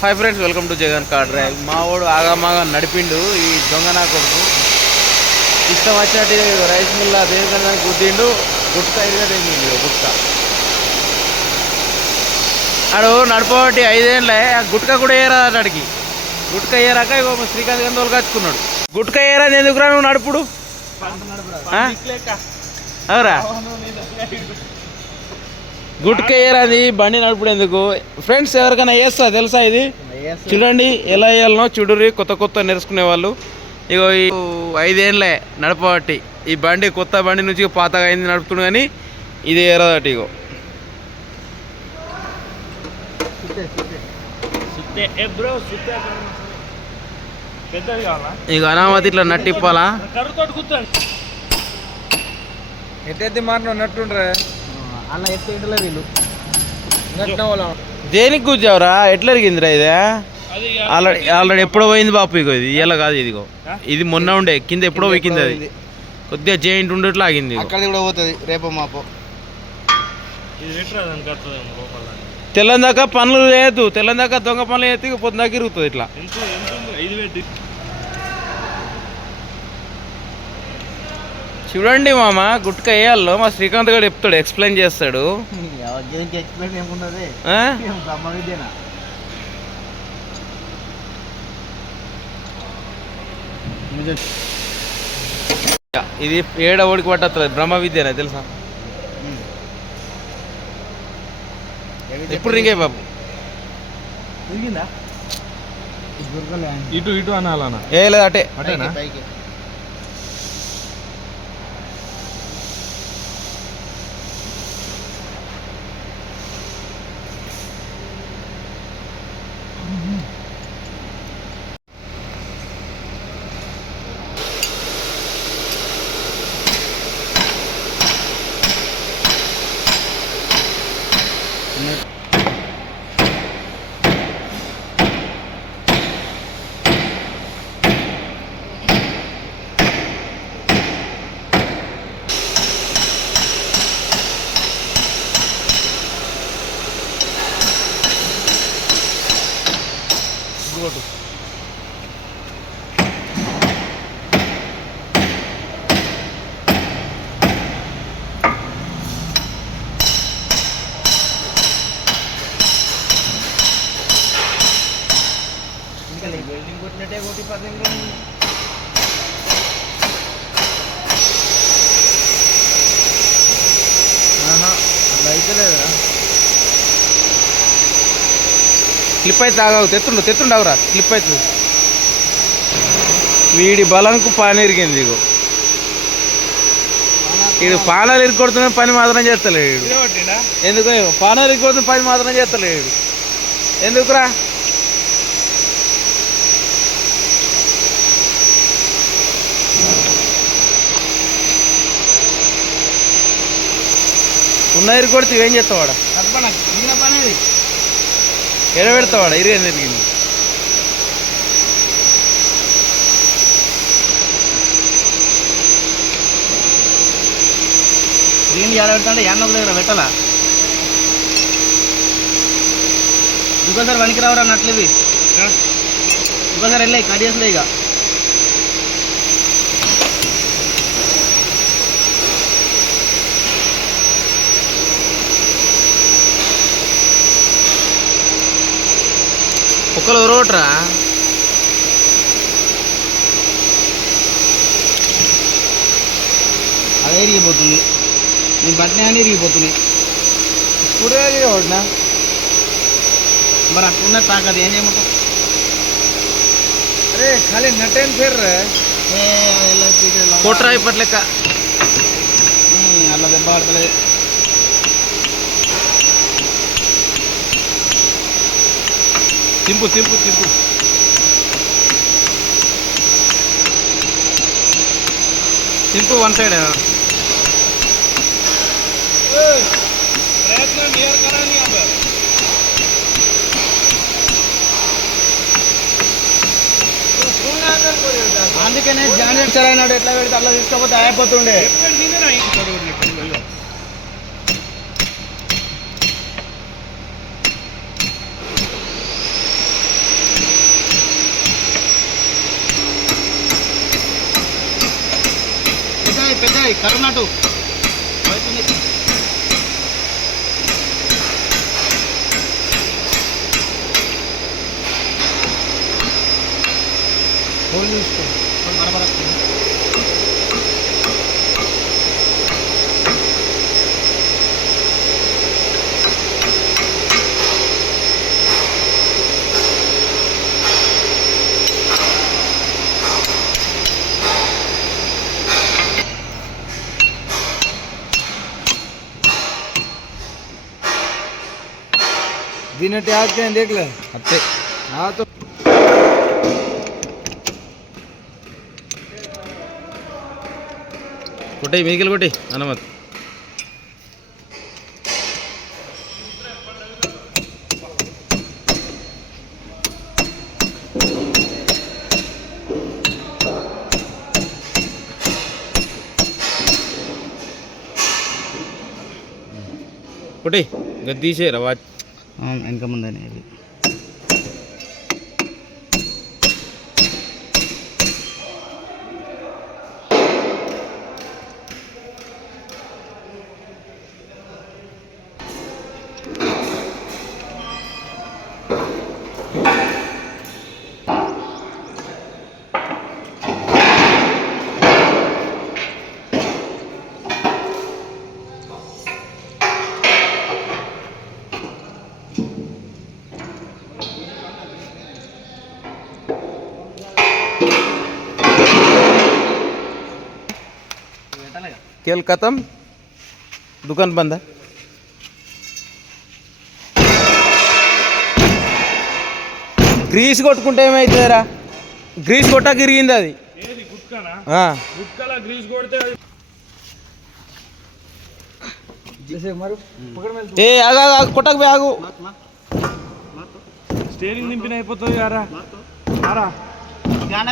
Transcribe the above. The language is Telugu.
Hi friends welcome to Jagan car drive మా వాడు ఆగామాగా నడిపిండు ఈ దొంగ నా కొడుకు. ఇష్టం వచ్చినట్టు రైస్ మిల్ దేనికన్నా గుద్దిండు గుట్క ఇరుగా తెగిండు గుట్క ఆడు నడపబట్టి ఐదేళ్ళే గుట్క కూడా ఏరా అడిగి గుట్క ఏరాక ఇగో మా శ్రీకాంత్ గారిని తోలుకొచ్చుకున్నాడు గుట్క ఏరా ఎందుకురా నువ్వు నడుపుడు? అవురా? గుట్క ఏరాది బండి నడుపుడు ఎందుకు ఫ్రెండ్స్ ఎవరికైనా వేస్తా తెలుసా ఇది? చూడండి ఎలా వేయాలనో చూడుర్రి కొత్త కొత్త నేర్చుకునే వాళ్ళు. ఇగో ఈ ఐదేళ్ళే నడపబట్టి ఈ బండి కొత్త బండి నుంచి పాతగా అయింది నడుపుతుంది కానీ ఇది ఏరాదట ఇగో. ఇక అనామతి ఇట్లా నట్టిప్పాలా కూర్చోండి. ఎట్టయితే వీళ్ళు? దేనికి కూర్చోవరా ఎట్లా ఎరిగిందిరా ఇదే? అది ఆల్రెడీ ఆల్రెడీ ఎప్పుడో పోయింది బాపు ఇగో ఇది. ఇలా కాదు ఇదిగో ఇది మొన్న ఉండే. కింద ఎప్పుడో పోయింది అది. కొద్దిగా జైంట్ ఉండేట్లు ఆగింది ఇగో. అక్కడిది కూడా పోతుంది. రేపు మాపో. తెల్లందాక పనులు లేదు తెల్లందాక దొంగ పనులు చేస్తే పొద్దుదాకా ఇరుగుతుంది ఇట్లా. చూడండి మామ గుట్క వేయాలో మా శ్రీకాంత్ గారు చెప్తాడు ఎక్స్ప్లెయిన్ చేస్తాడు. దీనికి ఎక్స్ప్లెయిన్ ఏమున్నది? ఆ? బ్రహ్మ విద్యనా ఇది ఏడ ఓడికి పట్టదు బ్రహ్మ విద్యనే తెలుసా? ఎప్పుడు రింగే బాబు? ఇటు ఇటు అనాలనా? ఏ లేదు అటే. అటేనా పద్దెనిమిది అలా అయితే ఆగావు తెత్తుండు తెత్తుండవురా స్లిప్ అవుతుంది వీడి బలంకు పని ఇరిగింది ఇగో. వీడు పానాలు ఇరుకొడుతున్న పని మాత్రం చేస్తలేడు. ఎందుకు? పానాలు ఇరుకొడుతున్న పని మాత్రం చేస్తలేడు. ఎందుకురా? ఉన్న ఇరుకొడితే ఏం చేస్తావాడా మిగిలిన పని ఇది ఎడబెడతావాడా ఇరిగింది ఇరిగింది స్క్రీన్ ఏడ పెడతాంటే ఎన్న ఒక దగ్గర పెట్టాలా? ఇంకోసారి వనికి రావరా అన్నట్లు ఇవి. ఇంకోసారి వెళ్ళాయి కట్ చేసలే ఇక. ఒక్కలు రోట్రా అదే ఇరిగిపోతుంది నేను పట్టినా కానీ ఇరిగిపోతున్నాయి ఇప్పుడు ఓడినా మరి అట్లున్న తాకదు ఏం చేయమంటావు? అరే ఖాళీ నటేన్ ఫిర్ ఏ ఎలా తీసేలా? కోట్రా ఇప్పట్లెక్క. ఉమ్, అలా దెబ్బ ఆడతలేదు చింపు చింపు one side. One side near karani కరా అందుకనే జానేట్ చరణాడు ఎట్లా పెడితే అలా తీసుకోపోతే అయిపోతుండే ఎప్పుడు నేనే నా ఇంటి చదువు दिनटे आज के देख ले। ते हाँ तो कुटे कुठे कुटे आना मत कुटे गद्दी से रवाज। ஆம் என்கமன் ముందని ఇది खेल खत्म दुकान बंद है గ్రీస్ కొట్టుకుంటే ఏమవుతుందిరా గ్రీస్ కొట్టాక ఇరిగింది అది ఏది గుట్కనా ఆ. గుట్కలా గ్రీస్ కొడితే అది जैसे मारो पकड़ में ఏ ఆగా కొట్టక పోయి ఆగు స్టీరింగ్ నింపిన అయిపోతుంది యారా ఆరా गाना